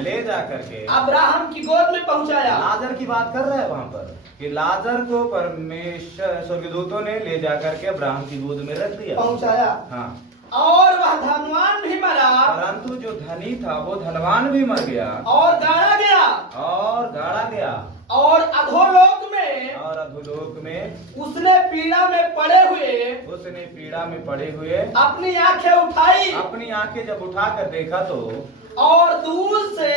ले जाकर के अब्राहम की गोद में पहुंचाया। लाजर की बात कर रहा है वहां पर कि लाजर को परमेश्वर स्वर्गदूतों ने ले जाकर के अब्राहम की गोद में रख दिया, पहुंचाया। हाँ। और वह धनवान भी मरा, परंतु जो धनी था वो धनवान भी मर गया और गाड़ा गया, और अधोलोक में उसने पीड़ा में पड़े हुए अपनी आंखें जब उठा कर देखा तो और दूर से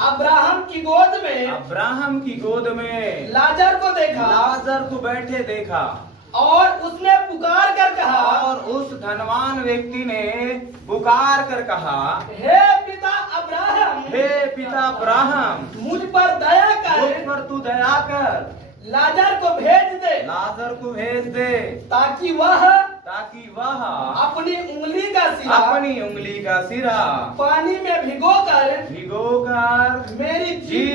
अब्राहम की गोद में लाजर को बैठे देखा, और उसने पुकार कर कहा, और उस धनवान व्यक्ति ने पुकार कर कहा, हे पिता अब्राहम, मुझ पर तू दया कर, लाजर को भेज दे, ताकि वह अपनी उंगली का सिरा पानी में भिगोकर मेरी जीभ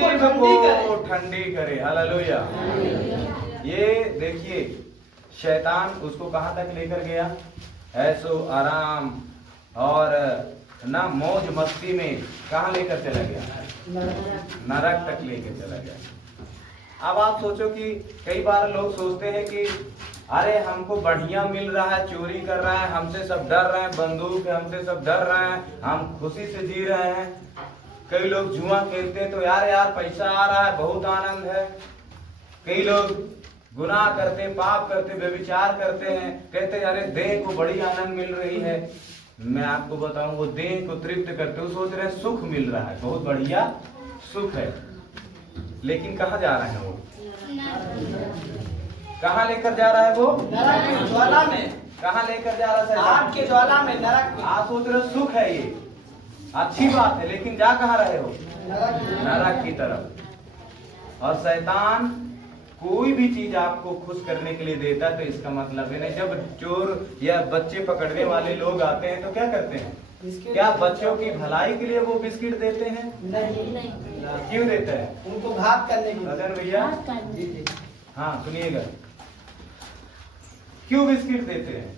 को ठंडी करे। हालेलुया। ये देखिए शैतान उसको कहां तक लेकर गया, ऐसो आराम और ना मौज मस्ती में कहां लेकर चला गया, नरक तक लेकर चला गया। अब आप सोचो कि कई बार लोग सोचते हैं कि अरे हमको बढ़िया मिल रहा है, चोरी कर रहा है, हमसे सब डर रहे हैं, बंदूक है हमसे सब डर रहे हैं, हम खुशी से जी रहे हैं। कई लोग जुआ खेलते हैं तो यार पैसा आ रहा है, बहुत आनंद है। कई लोग गुनाह करते, पाप करते, व्यभिचार करते हैं, कहते हैं अरे देह को बड़ी आनंद मिल रही है। मैं आपको बताऊं वो देह को तृप्त करते, वो सोच रहे हैं सुख मिल रहा है, बहुत बढ़िया सुख है, लेकिन कहाँ जा रहे हैं वो, कहाँ लेकर जा रहा है वो, नरक की ज्वाला में। कहाँ लेकर जा रहा है, आग के ज्वाला में, नरक में। आप सोच रहे सुख है, ये अच्छी बात है, लेकिन जा कहाँ रहे हो, नरक की तरफ। और शैतान कोई भी चीज आपको खुश करने के लिए देता है तो इसका मतलब है नहीं। जब चोर या बच्चे पकड़ने वाले लोग आते हैं तो क्या करते हैं, क्या बच्चों की भलाई के लिए वो बिस्किट देते हैं? नहीं। क्यों देते हैं? उनको घात करने के लिए। भैया हाँ सुनिएगा, क्यों बिस्किट देते हैं?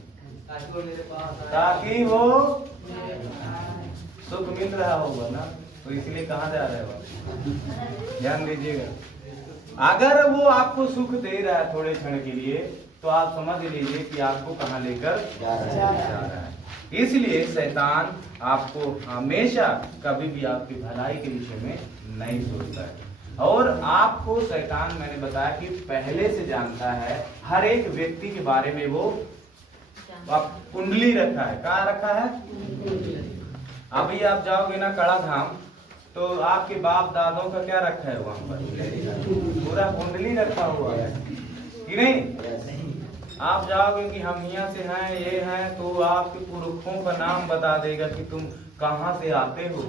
ताकि वो सुख मिल रहा होगा ना, तो इसलिए कहाँ जा रहे हो, ध्यान दीजिएगा। अगर वो आपको सुख दे रहा है थोड़े क्षण के लिए तो आप समझ लीजिए कि आपको कहाँ लेकर जा रहा है। इसलिए शैतान आपको हमेशा कभी भी आपकी भलाई के विषय में नहीं सोचता है। और आपको शैतान, मैंने बताया कि पहले से जानता है, हर एक व्यक्ति के बारे में वो कुंडली रखा है। कहाँ रखा है? अभी आप जाओगे ना कड़ा धाम तो आपके बाप दादों का क्या रखा है वहां पर, पूरा कुंडली रखा हुआ है कि नहीं? आप जाओगे कि हम यहाँ से हैं, ये हैं, तो आपके पुरखों का नाम बता देगा कि तुम कहाँ से आते हो,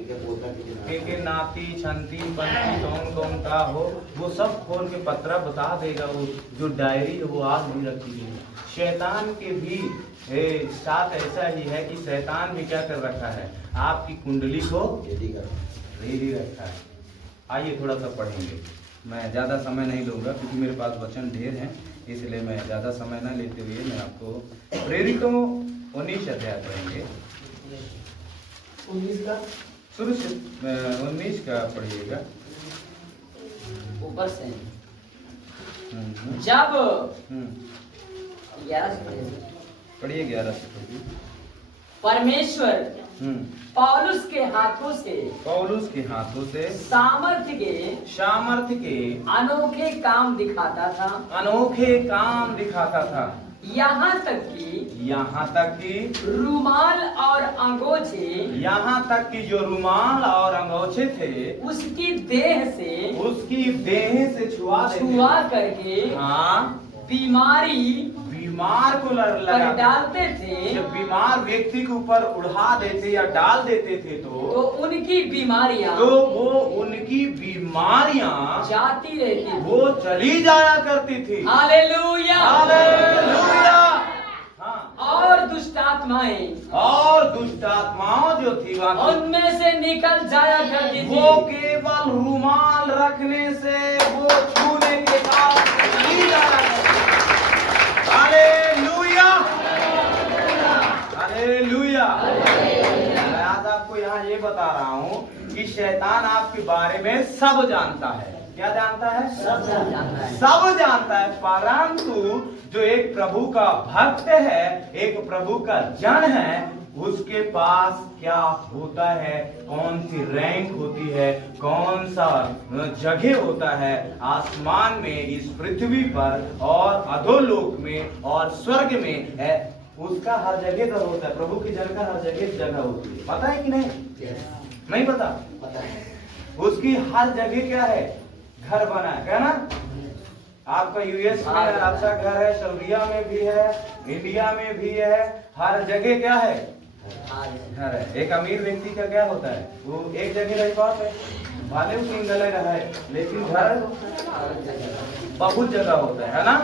के नाती छंती पंती कौन कौन का हो, वो सब खोल के पत्रा बता देगा। वो जो डायरी है वो आज भी रखी है। शैतान के भी साथ ऐसा ही है कि शैतान भी क्या कर रखा है, आपकी कुंडली को रेडी रखा है। आइए थोड़ा सा पढ़ेंगे, मैं ज़्यादा समय नहीं लूँगा क्योंकि मेरे पास वचन ढेर हैं, इसलिए मैं ज़्यादा समय ना लेते हुए मैं आपको प्रेरितों 19 अध्याय पढ़ेंगे। 19 का शुरू से 19 का पढ़िएगा ऊपर से। जब 11 पढ़िए 11 से पढ़िए। परमेश्वर पौलुस के हाथों से सामर्थ्य के अनोखे काम दिखाता था, यहाँ तक कि रुमाल और अंगोछे, यहाँ तक कि जो रुमाल और अंगोछे थे उसकी देह से छुआ करके हाँ बीमार को लगा डालते थे। जब बीमार व्यक्ति के ऊपर उड़ा देते या डाल देते थे तो उनकी बीमारियां जाती रहती, वो चली जाया करती थी। Hallelujah, hallelujah. और दुष्टात्माओं जो थी उनमें से निकल जाया करती थी। वो केवल रुमाल रखने से, वो छूने के बाद चली जाया करती। Hallelujah, hallelujah. मैं आज आपको यहाँ ये बता रहा हूँ कि शैतान आपके बारे में सब जानता है। क्या जानता है? सब जानता है। सब जानता है, परंतु जो एक प्रभु का भक्त है, एक प्रभु का जन है, उसके पास क्या होता है, कौन सी रैंक होती है, कौन सा जगह होता है आसमान में, इस पृथ्वी पर और अधोलोक में और स्वर्ग में है, उसका हर जगह का होता है। प्रभु की जन का हर जगह होती है। पता है कि नहीं? नहीं पता? पता है। उसकी हर जगह क्या है? घर बना है, क्या ना? आपका यूएस में आपका घर है, सऊदीया में भी है, इंडिया में भी है, हर जगह क्या है? घर है। एक अमीर व्यक्ति का क्या होता है? वो एक जगह रह पाता है, भले वो सिंगल रहा है, लेकिन घर बहुत जगह होता है ना?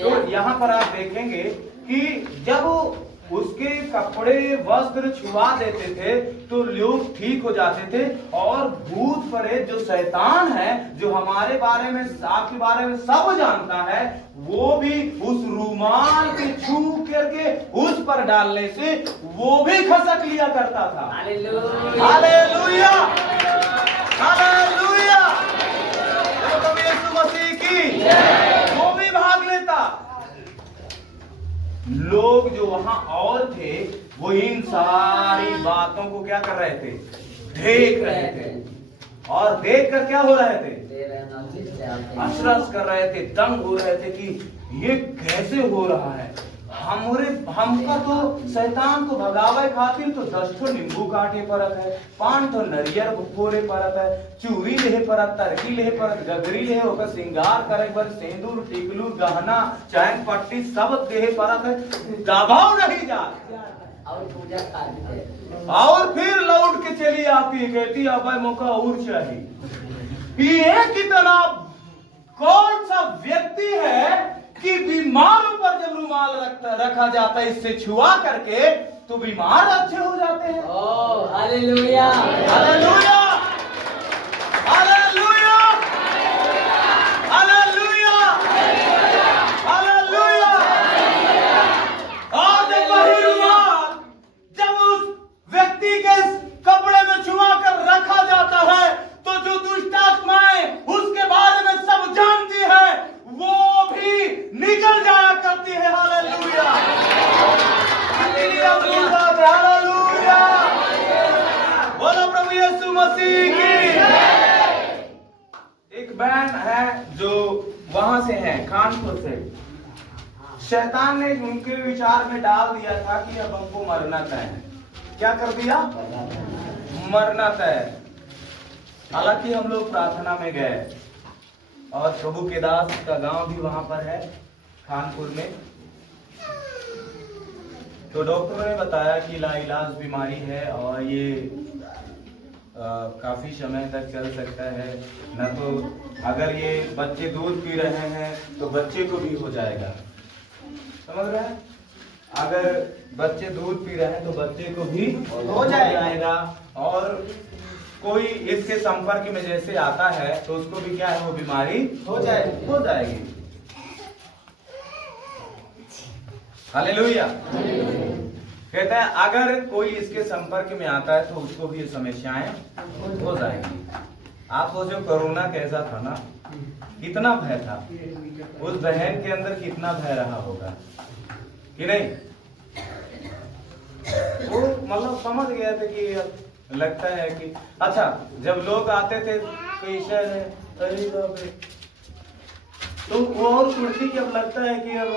तो यहाँ पर आप देखेंगे कि जब उसके कपड़े वस्त्र छुआ देते थे तो लोग ठीक हो जाते थे, और भूत प्रेत जो शैतान है, जो हमारे बारे में, आपके बारे में सब जानता है, वो भी उस रूमाल के छू करके उस पर डालने से वो भी खसक लिया करता था। हालेलुया, हालेलुया, तो यीशु मसीह की वो भी भाग लेता। लोग जो वहां और थे वो इन सारी बातों को क्या कर रहे थे? देख रहे थे, और देख कर क्या हो रहे थे? अचरज कर रहे थे, दंग हो रहे थे कि ये कैसे हो रहा है। हमका तो शैतान को भगावे खातिर तो 10 ठो नींबू काटे परत है, 5 ठो नरियर फोरे परत है, चूड़ी लेहे परत, तरकी लेहे परत, गगरी लेहे, ओकर श्रृंगार करे पर सिंदूर, टिकलू, गहना, चैन पट्टी सब देहे परत है, दबाव नहीं जा और पूजा करती है, और फिर लौट के चली आती है, कहती अब मौका और चाहिए। ये कितना कौन सा व्यक्ति है कि बीमारों पर जब रुमाल रखा जाता है, इससे छुआ करके तो बीमार अच्छे हो जाते हैं। Oh hallelujah, hallelujah, hallelujah, hallelujah, hallelujah. और जब वही रुमाल जब उस व्यक्ति के कपड़े में छुआ कर रखा जाता है तो जो दुष्ट आत्माएं उसके बारे में सब जानती है वो भी निकल जाया करती है। हालेलुया, हालेलुया, बोलो प्रभु यीशु मसीह की। एक बहन है जो वहां से है, कानपुर से। शैतान ने उनके विचार में डाल दिया था कि अब हमको मरना तय है। क्या कर दिया? मरना तय है। हालांकि हम लोग प्रार्थना में गए, और प्रभु के दास का गांव भी वहां पर है, कानपुर में। तो डॉक्टरों ने बताया कि लाइलाज बीमारी है और ये काफी समय तक चल सकता है, न तो अगर ये बच्चे दूध पी रहे हैं तो बच्चे को भी हो जाएगा, समझ रहे हैं? अगर बच्चे दूध पी रहे हैं तो बच्चे को भी हो जाएगा, और कोई इसके संपर्क में जैसे आता है तो उसको भी क्या है, वो बीमारी हो जाएगी। हालेलुया। कहते हैं अगर कोई इसके संपर्क में आता है तो उसको भी ये समस्याएं हो जाएंगी। आप सोचो कोरोना कैसा था ना, कितना भय था, उस बहन के अंदर कितना भय रहा होगा कि नहीं? वो मतलब समझ गया था कि लगता है कि अच्छा, जब लोग आते थे कैसे है, तो वो और कुर्सी की अब लगता है कि अब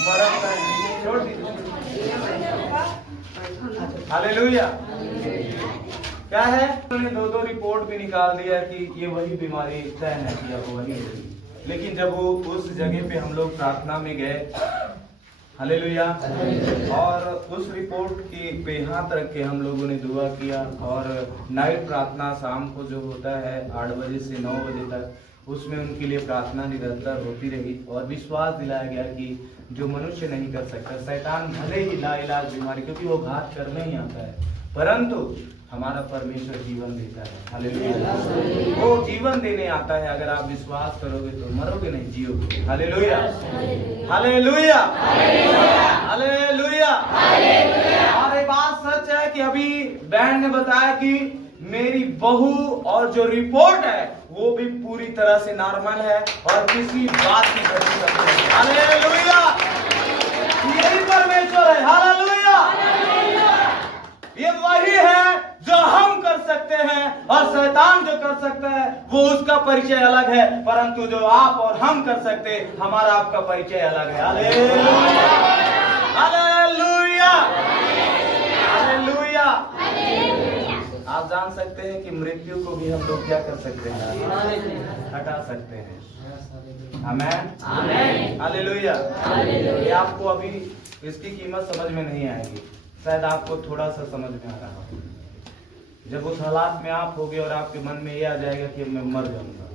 मरता है, छोड़ दीजिए। हालेलुया। क्या है, उन्होंने 2 रिपोर्ट भी निकाल दिया कि ये वही बीमारी तय है कि अब वही है। लेकिन जब वो उस जगह पे हम लोग प्रार्थना में गए, हालेलुया, और उस रिपोर्ट की पे हाथ रख के हम लोगों ने दुआ किया, और नाइट प्रार्थना शाम को जो होता है 8 बजे से 9 बजे तक, उसमें उनके लिए प्रार्थना निरंतर होती रही, और विश्वास दिलाया गया कि जो मनुष्य नहीं कर सकता, शैतान भले ही लाइलाज बीमारी, क्योंकि वो घात करने ही आता है, परंतु हमारा परमेश्वर जीवन देता है। हालेलुया। वो जीवन देने आता है। अगर आप विश्वास करोगे तो मरोगे नहीं, जियोगे। Hallelujah, hallelujah, hallelujah, hallelujah. और एक बात सच है कि अभी बहन ने बताया कि मेरी बहू और जो रिपोर्ट है वो भी पूरी तरह से नॉर्मल है और किसी बात की जरूरत नहीं है। हालेलुया, यही परमेश्वर है। हालेलुया, ये वही है जो हम कर सकते हैं और शैतान जो कर सकता है वो उसका परिचय अलग है, परंतु जो आप और हम कर सकते हमारा आपका परिचय अलग है। Hallelujah, hallelujah, hallelujah. आप जान सकते हैं कि मृत्यु को भी हम लोग क्या कर सकते हैं, हटा सकते हैं। आमेन, हालेलुया। ये आपको अभी इसकी कीमत समझ में नहीं आएगी, शायद आपको थोड़ा सा समझ में आ रहा हो। जब उस हालात में आप होगे और आपके मन में ये आ जाएगा कि मैं मर जाऊंगा,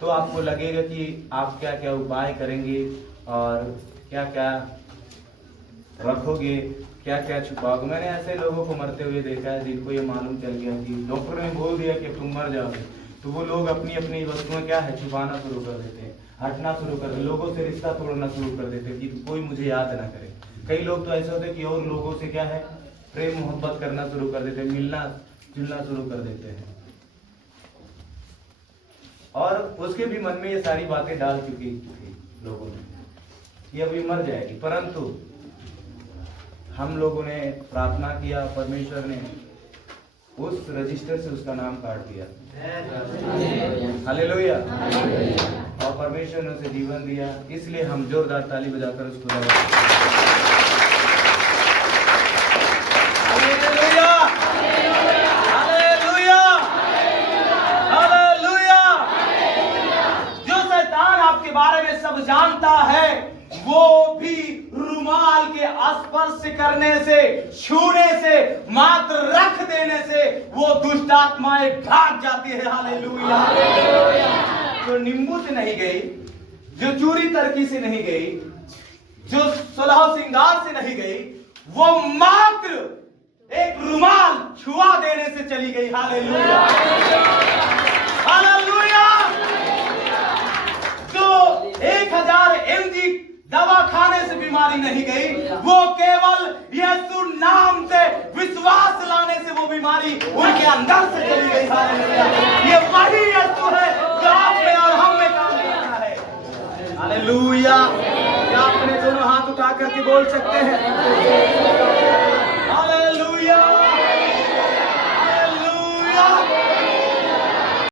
तो आपको लगेगा कि आप क्या क्या उपाय करेंगे और क्या क्या रखोगे, क्या क्या छुपाओगे। मैंने ऐसे लोगों को मरते हुए देखा है जिनको ये मालूम चल गया कि डॉक्टर ने बोल दिया कि तुम मर जाओगे, तो वो लोग अपनी अपनी वस्तुएं क्या है छुपाना शुरू कर देते हैं, हटना शुरू कर देते, लोगों से रिश्ता तोड़ना शुरू कर देते हैं कि कोई मुझे याद ना करे। कई लोग तो ऐसे होते हैं कि और लोगों से क्या है प्रेम मोहब्बत करना शुरू कर देते हैं, मिलना जुलना शुरू कर देते हैं, और उसके भी मन में ये सारी बातें डाल चुकी थी लोगों ने कि अभी मर जाएगी, परंतु हम लोगों ने प्रार्थना किया, परमेश्वर ने उस रजिस्टर से उसका नाम काट दिया। हालेलुया, और परमेश्वर ने उसे जीवन दिया। इसलिए हम जोरदार ताली बजाकर उसको हालेलुया, हालेलुया, हालेलुया। जो शैतान आपके बारे में सब जानता है वो भी रुमाल के स्पर्श करने से, छूने से, मात्र रख देने से वो दुष्ट आत्माएं भाग जाती है। हालेलुया। जो नींबू से नहीं गई, जो चूरी तरकी से नहीं गई, जो सुलह श्रृंगार से नहीं गई, वो मात्र एक रुमाल छुआ देने से चली गई। Hallelujah, hallelujah. जो 1000 mg दवा खाने से बीमारी नहीं गई, वो केवल यीशु नाम से विश्वास लाने से वो बीमारी उनके अंदर से चली गई। हालेलुया, ये वही यीशु है जो आप में और हम में काम कर रहा है। हालेलुया, क्या अपने दोनों हाथ उठा करके बोल सकते हैं?